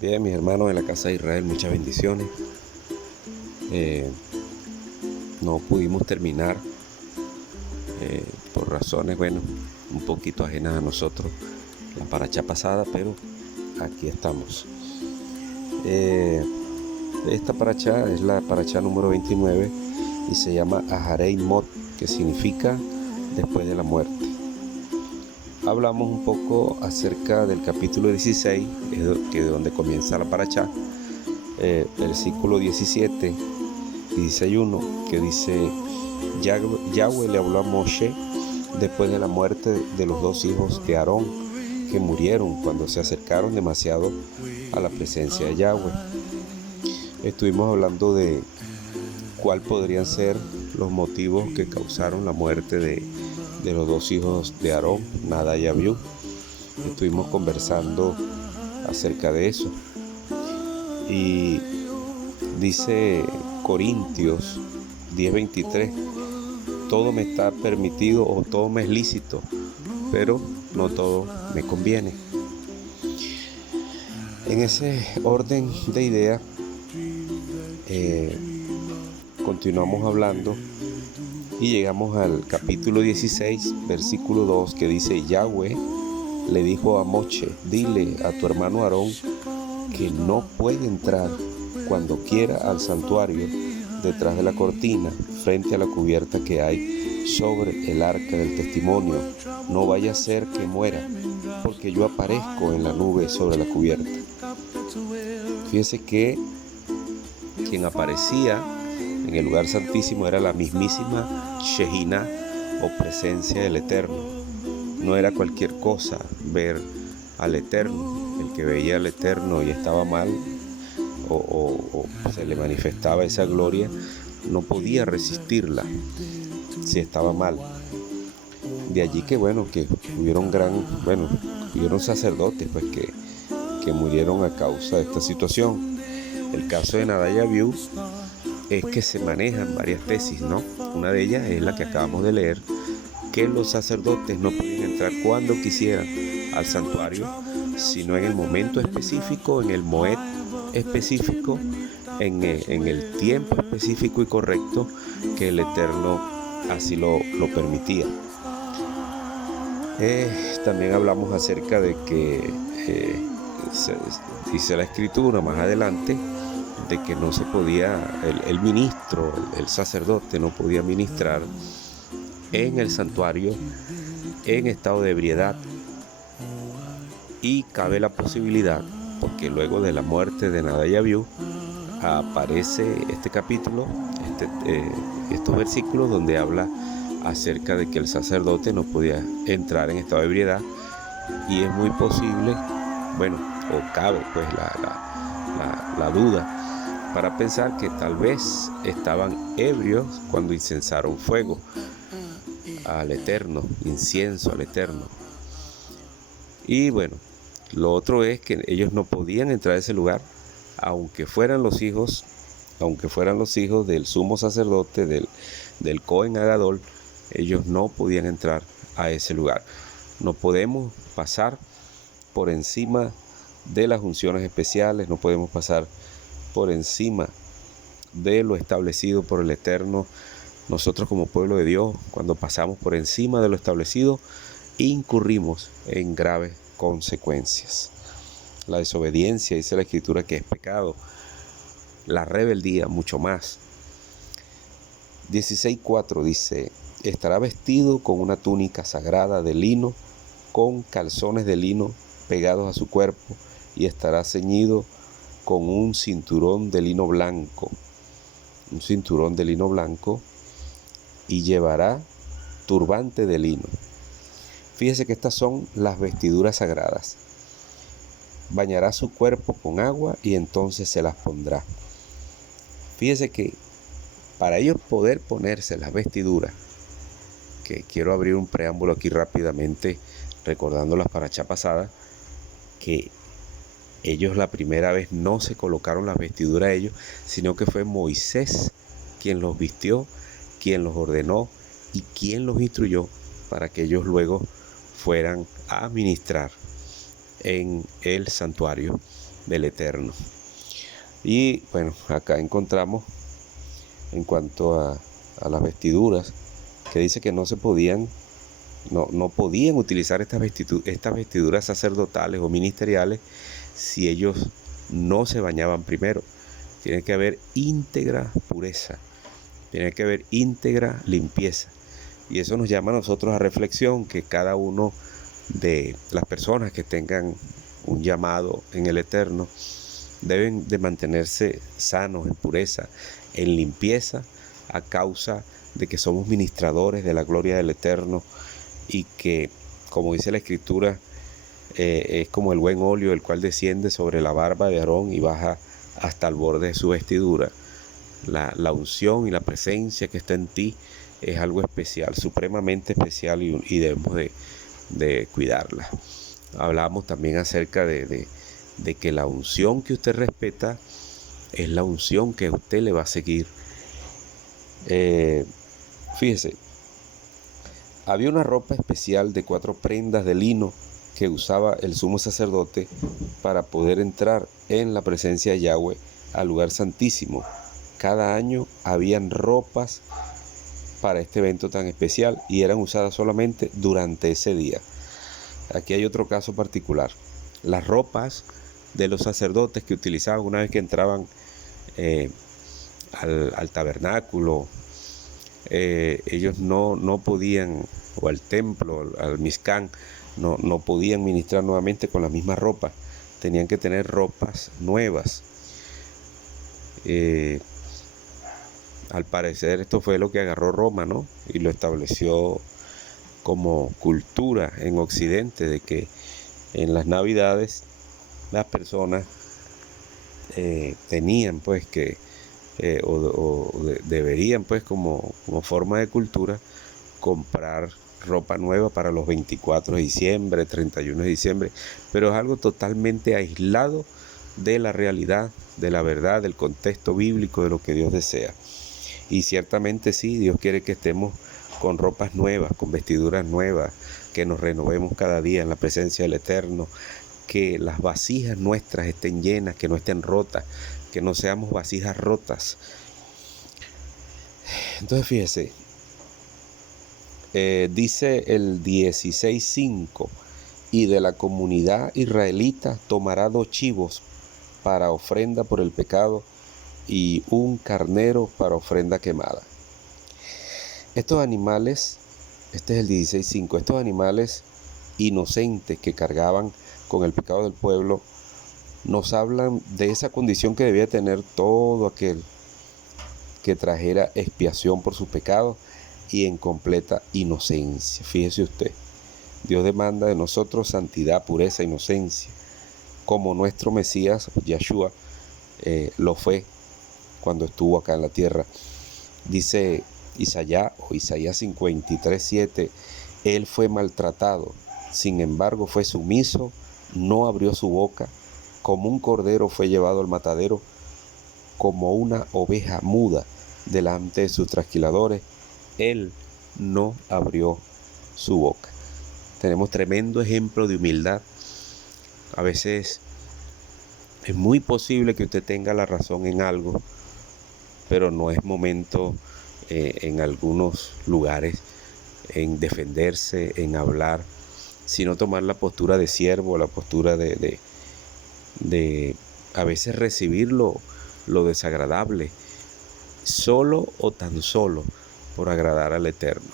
Bien, mis hermanos en la casa de Israel, muchas bendiciones. Eh, no pudimos terminar por razones, bueno, un poquito ajenas a nosotros, la paracha pasada, pero aquí estamos. Esta paracha es la paracha número 29 y se llama Aharei Mot, que significa después de la muerte. Hablamos un poco acerca del capítulo 16, que es donde comienza la paracha, versículo 17, 16:1, que dice: Yahweh le habló a Moshe después de la muerte de los dos hijos de Aarón, que murieron cuando se acercaron demasiado a la presencia de Yahweh. Estuvimos hablando de cuál podrían ser los motivos que causaron la muerte de los dos hijos de Aarón, Nadab y Abiú. Estuvimos conversando acerca de eso. Y dice Corintios 10:23: todo me está permitido o todo me es lícito, pero no todo me conviene. En ese orden de ideas, continuamos hablando y llegamos al capítulo 16, versículo 2, que dice: Yahweh le dijo a Moshe: dile a tu hermano Aarón que no puede entrar cuando quiera al santuario detrás de la cortina, frente a la cubierta que hay sobre el arca del testimonio. No vaya a ser que muera, porque yo aparezco en la nube sobre la cubierta. Fíjese que quien aparecía en el lugar santísimo era la mismísima Shejina, o presencia del Eterno. No era cualquier cosa ver al Eterno. El que veía al Eterno y estaba mal, o se le manifestaba esa gloria, no podía resistirla si estaba mal. De allí que hubieron sacerdotes pues que murieron a causa de esta situación. El caso de Nadab y Abiú es que se manejan varias tesis, ¿no? Una de ellas es la que acabamos de leer, que los sacerdotes no podían entrar cuando quisieran al santuario, sino en el momento específico, en el moed específico, en el tiempo específico y correcto que el Eterno así lo permitía. También hablamos acerca de que dice la escritura más adelante de que no se podía, el ministro, el sacerdote no podía ministrar en el santuario en estado de ebriedad. Y cabe la posibilidad, porque luego de la muerte de Nadab y Abiú aparece este capítulo, estos versículos donde habla acerca de que el sacerdote no podía entrar en estado de ebriedad, y es muy posible, o cabe pues la duda para pensar que tal vez estaban ebrios cuando incensaron fuego al Eterno, incienso al Eterno. Y bueno, lo otro es que ellos no podían entrar a ese lugar, aunque fueran los hijos del sumo sacerdote, del Cohen Agadol. Ellos no podían entrar a ese lugar. No podemos pasar por encima de las unciones especiales, no podemos pasar por encima de lo establecido por el Eterno. Nosotros como pueblo de Dios, cuando pasamos por encima de lo establecido, incurrimos en graves consecuencias. La desobediencia, dice la Escritura, que es pecado. La rebeldía, mucho más. 16:4 dice: estará vestido con una túnica sagrada de lino, con calzones de lino pegados a su cuerpo, y estará ceñido con un cinturón de lino blanco. Y llevará turbante de lino. Fíjese que estas son las vestiduras sagradas. Bañará su cuerpo con agua y entonces se las pondrá. Fíjese que para ellos poder ponerse las vestiduras, que quiero abrir un preámbulo aquí rápidamente, recordando las parachá pasadas, que ellos la primera vez no se colocaron las vestiduras a ellos, sino que fue Moisés quien los vistió, quien los ordenó y quien los instruyó para que ellos luego fueran a ministrar en el santuario. del Eterno. Y bueno, acá encontramos en cuanto a las vestiduras, que dice que no podían utilizar estas vestiduras sacerdotales o ministeriales si ellos no se bañaban primero. Tiene que haber íntegra pureza, tiene que haber íntegra limpieza. Y eso nos llama a nosotros a reflexión, que cada uno de las personas que tengan un llamado en el Eterno deben de mantenerse sanos, en pureza, en limpieza, a causa de que somos ministradores de la gloria del Eterno, y que, como dice la Escritura, es como el buen óleo, el cual desciende sobre la barba de Aarón y baja hasta el borde de su vestidura. La unción y la presencia que está en ti es algo especial, supremamente especial, y debemos de cuidarla. Hablamos también acerca de que la unción que usted respeta es la unción que a usted le va a seguir. Fíjese, había una ropa especial de 4 prendas de lino que usaba el sumo sacerdote para poder entrar en la presencia de Yahweh al lugar santísimo. Cada año habían ropas para este evento tan especial y eran usadas solamente durante ese día. Aquí hay otro caso particular. Las ropas de los sacerdotes que utilizaban una vez que entraban al tabernáculo, ellos no podían, o al templo, al Mizcán, no podían ministrar nuevamente con la misma ropa. Tenían que tener ropas nuevas. Al parecer esto fue lo que agarró Roma, ¿no? Y lo estableció como cultura en Occidente, de que en las Navidades las personas tenían pues que deberían pues como forma de cultura comprar ropa nueva para los 24 de diciembre, 31 de diciembre, pero es algo totalmente aislado de la realidad, de la verdad, del contexto bíblico, de lo que Dios desea. Y ciertamente sí, Dios quiere que estemos con ropas nuevas, con vestiduras nuevas, que nos renovemos cada día en la presencia del Eterno, que las vasijas nuestras estén llenas, que no estén rotas, que no seamos vasijas rotas. Entonces fíjese, dice el 16:5, y de la comunidad israelita tomará 2 chivos para ofrenda por el pecado y un carnero para ofrenda quemada. Estos animales, este es el 16:5, estos animales inocentes que cargaban con el pecado del pueblo, nos hablan de esa condición que debía tener todo aquel que trajera expiación por sus pecados y en completa inocencia. Fíjese usted, Dios demanda de nosotros santidad, pureza, inocencia, como nuestro Mesías, Yahshua, lo fue cuando estuvo acá en la tierra. Dice Isaías 53:7, Él fue maltratado, sin embargo fue sumiso, no abrió su boca, como un cordero fue llevado al matadero, como una oveja muda delante de sus trasquiladores, Él no abrió su boca. Tenemos tremendo ejemplo de humildad. A veces es muy posible que usted tenga la razón en algo, pero no es momento en algunos lugares en defenderse, en hablar, sino tomar la postura de siervo, la postura de a veces recibir lo desagradable, solo o tan solo por agradar al Eterno.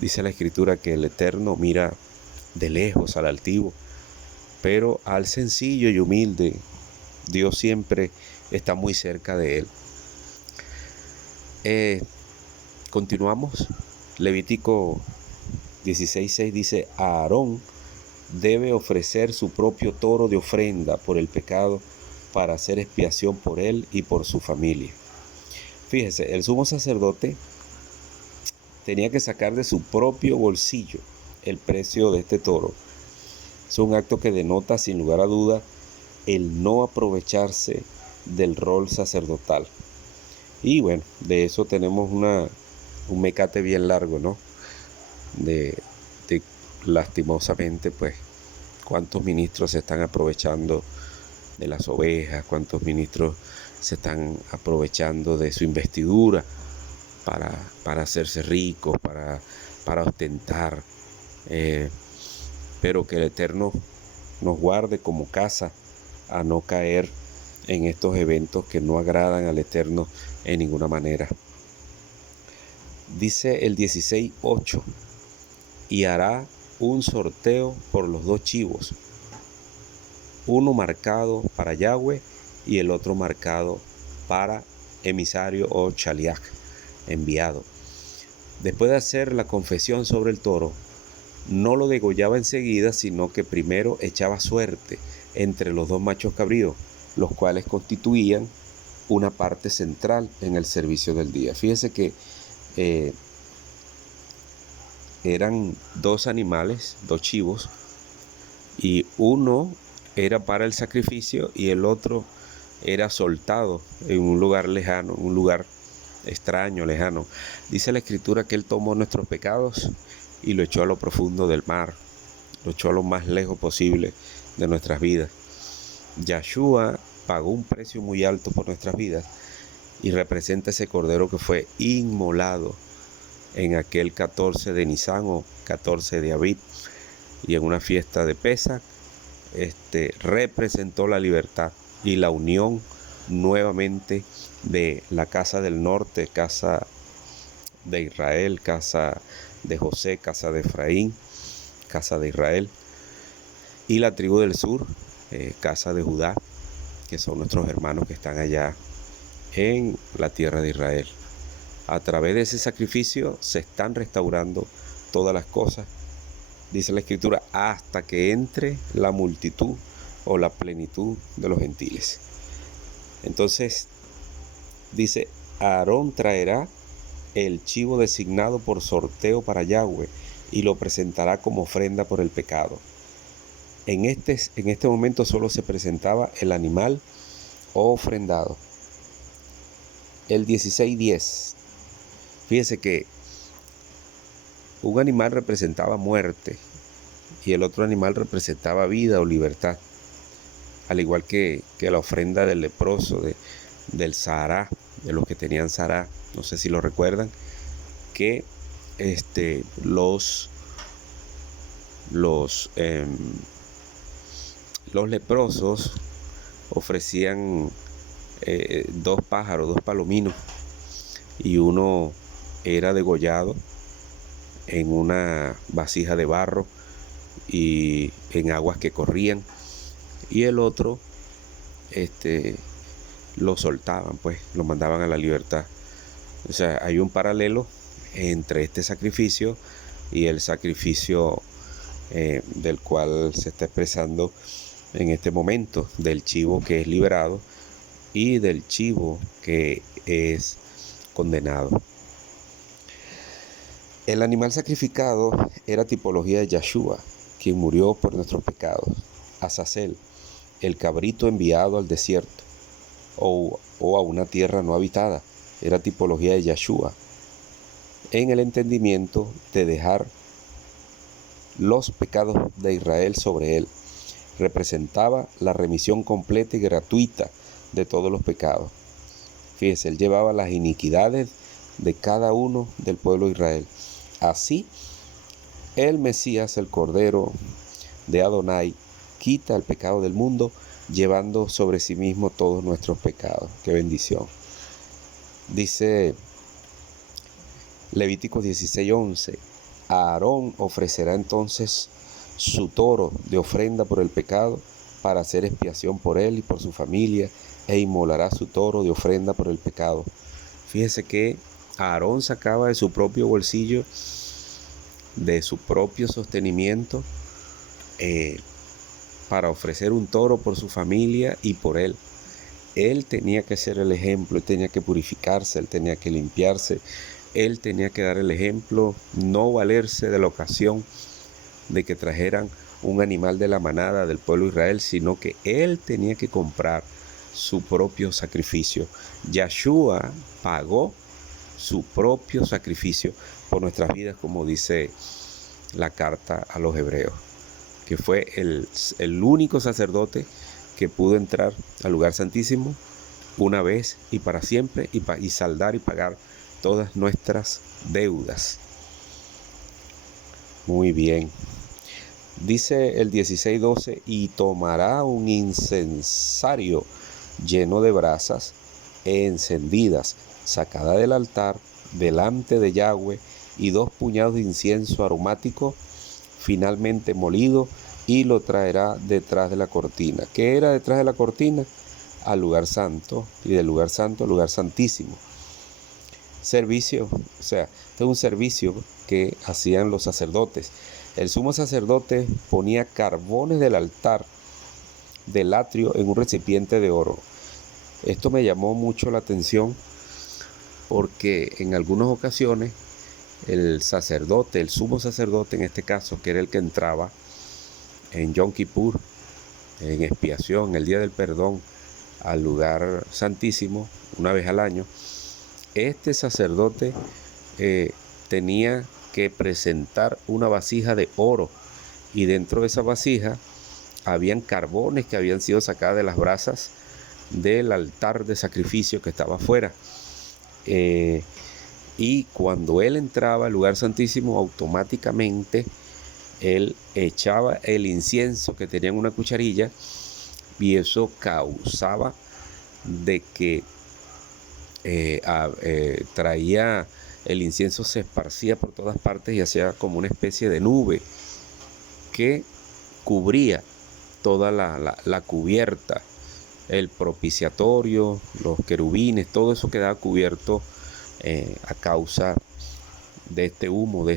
Dice la Escritura que el Eterno mira de lejos al altivo, pero al sencillo y humilde, Dios siempre está muy cerca de él. Continuamos. Levítico 16:6 dice, Aarón debe ofrecer su propio toro de ofrenda por el pecado para hacer expiación por él y por su familia. Fíjese, el sumo sacerdote tenía que sacar de su propio bolsillo el precio de este toro. Es un acto que denota sin lugar a duda el no aprovecharse del rol sacerdotal. Y bueno, de eso tenemos un mecate bien largo, ¿no? De lastimosamente, pues, cuántos ministros se están aprovechando de las ovejas, cuántos ministros se están aprovechando de su investidura para hacerse ricos, para ostentar, pero que el Eterno nos guarde como casa a no caer en estos eventos que no agradan al Eterno en ninguna manera. Dice el 16:8, y hará un sorteo por los 2 chivos, uno marcado para Yahweh y el otro marcado para emisario o Shaliach, enviado. Después de hacer la confesión sobre el toro, no lo degollaba enseguida, sino que primero echaba suerte entre los 2 machos cabríos, los cuales constituían una parte central en el servicio del día. Fíjese que eran 2 animales, 2 chivos, y uno era para el sacrificio y el otro era soltado en un lugar lejano, un lugar extraño, lejano. Dice la Escritura que Él tomó nuestros pecados y lo echó a lo profundo del mar, lo echó a lo más lejos posible de nuestras vidas. Yahshua pagó un precio muy alto por nuestras vidas y representa ese cordero que fue inmolado en aquel 14 de Nisan o 14 de Abib, y en una fiesta de Pesach, representó la libertad y la unión nuevamente de la casa del norte, casa de Israel, casa de José, casa de Efraín, casa de Israel, y la tribu del sur, casa de Judá, que son nuestros hermanos que están allá en la tierra de Israel. A través de ese sacrificio se están restaurando todas las cosas, dice la Escritura, hasta que entre la multitud o la plenitud de los gentiles. Entonces, dice, Aarón traerá el chivo designado por sorteo para Yahweh y lo presentará como ofrenda por el pecado. En este momento solo se presentaba el animal ofrendado. El 16:10. Fíjese que un animal representaba muerte y el otro animal representaba vida o libertad. Al igual que la ofrenda del leproso, del Sahara, de los que tenían Sahara, no sé si lo recuerdan, que los leprosos ofrecían 2 pájaros, 2 palominos, y uno era degollado en una vasija de barro y en aguas que corrían, y el otro lo soltaban, pues lo mandaban a la libertad. O sea, hay un paralelo entre este sacrificio y el sacrificio del cual se está expresando en este momento, del chivo que es liberado y del chivo que es condenado. El animal sacrificado era tipología de Yahshua, quien murió por nuestros pecados. Azazel, el cabrito enviado al desierto o a una tierra no habitada, era tipología de Yahshua, en el entendimiento de dejar los pecados de Israel sobre él. Representaba la remisión completa y gratuita de todos los pecados. Fíjese, él llevaba las iniquidades de cada uno del pueblo de Israel. Así, el Mesías, el Cordero de Adonai, quita el pecado del mundo, llevando sobre sí mismo todos nuestros pecados. ¡Qué bendición! Dice Levíticos 16:11, Aarón ofrecerá entonces su toro de ofrenda por el pecado para hacer expiación por él y por su familia, e inmolará su toro de ofrenda por el pecado. Fíjese que Aarón sacaba de su propio bolsillo, de su propio sostenimiento, para ofrecer un toro por su familia y por él. Él tenía que ser el ejemplo, él tenía que purificarse, él tenía que limpiarse, él tenía que dar el ejemplo, no valerse de la ocasión de que trajeran un animal de la manada del pueblo de Israel, sino que él tenía que comprar su propio sacrificio. Yahshua pagó su propio sacrificio por nuestras vidas, como dice la carta a los hebreos, que fue el único sacerdote que pudo entrar al lugar santísimo una vez y para siempre y saldar y pagar todas nuestras deudas. Muy bien. Dice el 16:12, y tomará un incensario lleno de brasas encendidas, sacada del altar, delante de Yahweh, y 2 puñados de incienso aromático, finalmente molido, y lo traerá detrás de la cortina. ¿Qué era detrás de la cortina? Al lugar santo, y del lugar santo al lugar santísimo. Servicio, o sea, este es un servicio que hacían los sacerdotes. El sumo sacerdote ponía carbones del altar del atrio en un recipiente de oro. Esto me llamó mucho la atención porque en algunas ocasiones el sacerdote, el sumo sacerdote en este caso, que era el que entraba en Yom Kippur, en expiación, el día del perdón, al lugar santísimo, una vez al año, este sacerdote tenía que presentar una vasija de oro, y dentro de esa vasija habían carbones que habían sido sacados de las brasas del altar de sacrificio que estaba afuera. Y cuando él entraba al lugar santísimo, automáticamente él echaba el incienso que tenía en una cucharilla, y eso causaba de que traía el incienso, se esparcía por todas partes y hacía como una especie de nube que cubría toda la cubierta, el propiciatorio, los querubines, todo eso quedaba cubierto a causa de este humo, de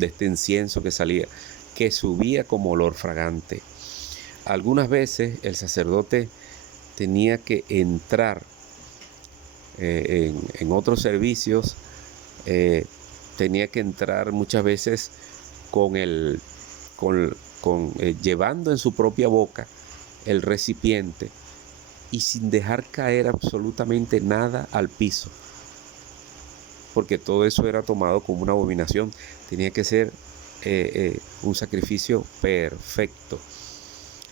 este incienso que salía, que subía como olor fragante. Algunas veces el sacerdote tenía que entrar en otros servicios, tenía que entrar muchas veces llevando en su propia boca el recipiente y sin dejar caer absolutamente nada al piso, porque todo eso era tomado como una abominación. Tenía que ser un sacrificio perfecto.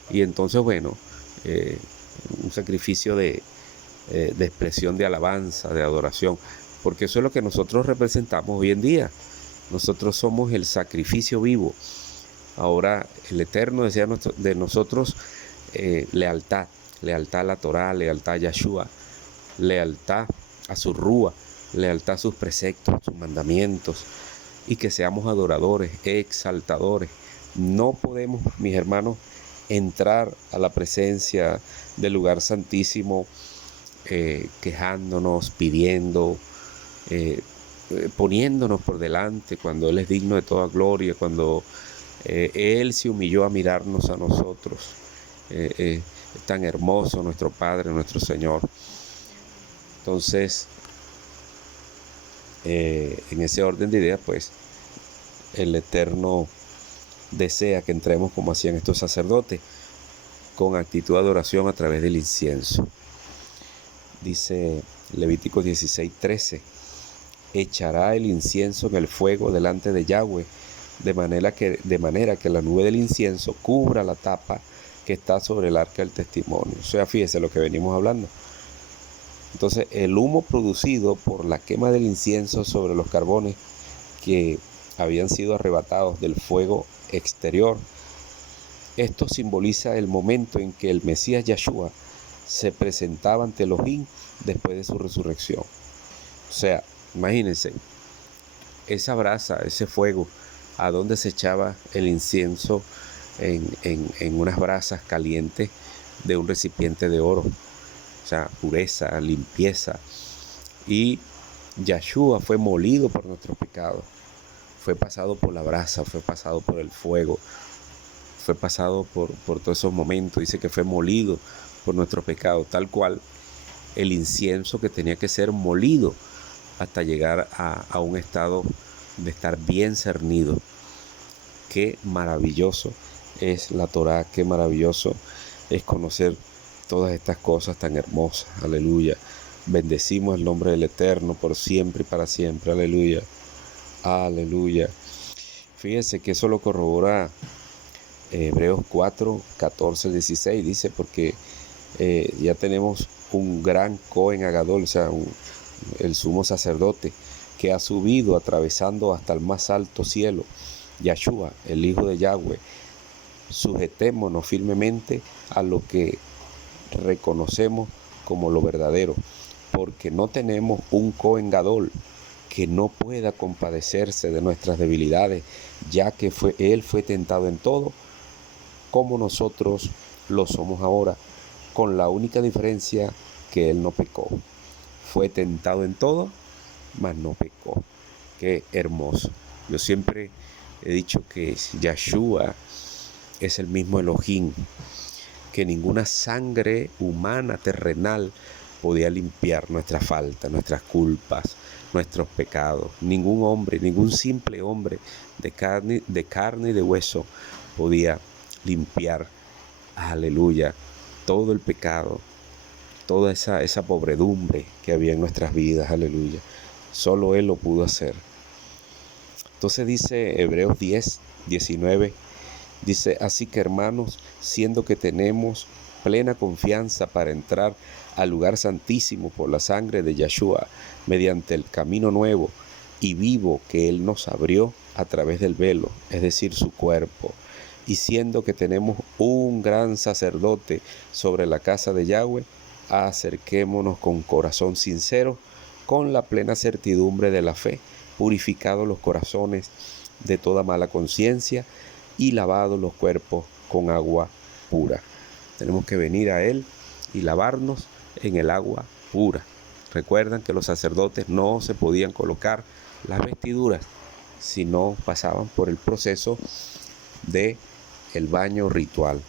Y entonces, bueno, un sacrificio de expresión de alabanza, de adoración, porque eso es lo que nosotros representamos hoy en día. Nosotros somos el sacrificio vivo. Ahora el Eterno desea de nosotros lealtad a la Torá, lealtad a Yahshua, lealtad a su Rúa, lealtad a sus preceptos, sus mandamientos, y que seamos adoradores, exaltadores. No podemos, mis hermanos, entrar a la presencia del lugar santísimo quejándonos, pidiendo, poniéndonos por delante cuando Él es digno de toda gloria, cuando Él se humilló a mirarnos a nosotros. Es tan hermoso nuestro Padre, nuestro Señor. Entonces, en ese orden de ideas, pues, el Eterno desea que entremos como hacían estos sacerdotes, con actitud de adoración a través del incienso. Dice Levítico 16:13, echará el incienso en el fuego delante de Yahweh, de manera que la nube del incienso cubra la tapa que está sobre el arca del testimonio. O sea, fíjese lo que venimos hablando. Entonces, el humo producido por la quema del incienso sobre los carbones que habían sido arrebatados del fuego exterior, esto simboliza el momento en que el Mesías Yahshua se presentaba ante Elohim después de su resurrección. O sea, imagínense, esa brasa, ese fuego, a donde se echaba el incienso en unas brasas calientes de un recipiente de oro. O sea, pureza, limpieza. Y Yahshua fue molido por nuestros pecados. Fue pasado por la brasa, fue pasado por el fuego, fue pasado por todos esos momentos. Dice que fue molido por nuestros pecados, tal cual el incienso que tenía que ser molido hasta llegar a un estado de estar bien cernido. Qué maravilloso es la Torá, qué maravilloso es conocer todas estas cosas tan hermosas. Aleluya. Bendecimos el nombre del Eterno por siempre y para siempre. Aleluya. Aleluya. Fíjense que eso lo corrobora Hebreos 4, 14, 16 dice, porque ya tenemos un gran Cohen Agadol, o sea, el sumo sacerdote, que ha subido atravesando hasta el más alto cielo, Yahshua, el Hijo de Yahweh. Sujetémonos firmemente a lo que reconocemos como lo verdadero, porque no tenemos un Cohen Gadol que no pueda compadecerse de nuestras debilidades, ya que Él fue tentado en todo, como nosotros lo somos ahora, con la única diferencia que Él no pecó. Fue tentado en todo, mas no pecó. Qué hermoso. Yo siempre he dicho que Yahshua es el mismo Elohim, que ninguna sangre humana terrenal podía limpiar nuestra falta, nuestras culpas, nuestros pecados. Ningún hombre, ningún simple hombre de carne y de hueso podía limpiar, aleluya, todo el pecado, toda esa pobredumbre que había en nuestras vidas, aleluya. Solo Él lo pudo hacer. Entonces dice Hebreos 10, 19, dice, así que hermanos, siendo que tenemos plena confianza para entrar al lugar santísimo por la sangre de Yahshua, mediante el camino nuevo y vivo que Él nos abrió a través del velo, es decir, su cuerpo, y siendo que tenemos un gran sacerdote sobre la casa de Yahweh, acerquémonos con corazón sincero, con la plena certidumbre de la fe, purificados los corazones de toda mala conciencia y lavados los cuerpos con agua pura. Tenemos que venir a Él y lavarnos en el agua pura. Recuerdan que los sacerdotes no se podían colocar las vestiduras si no pasaban por el proceso de el baño ritual.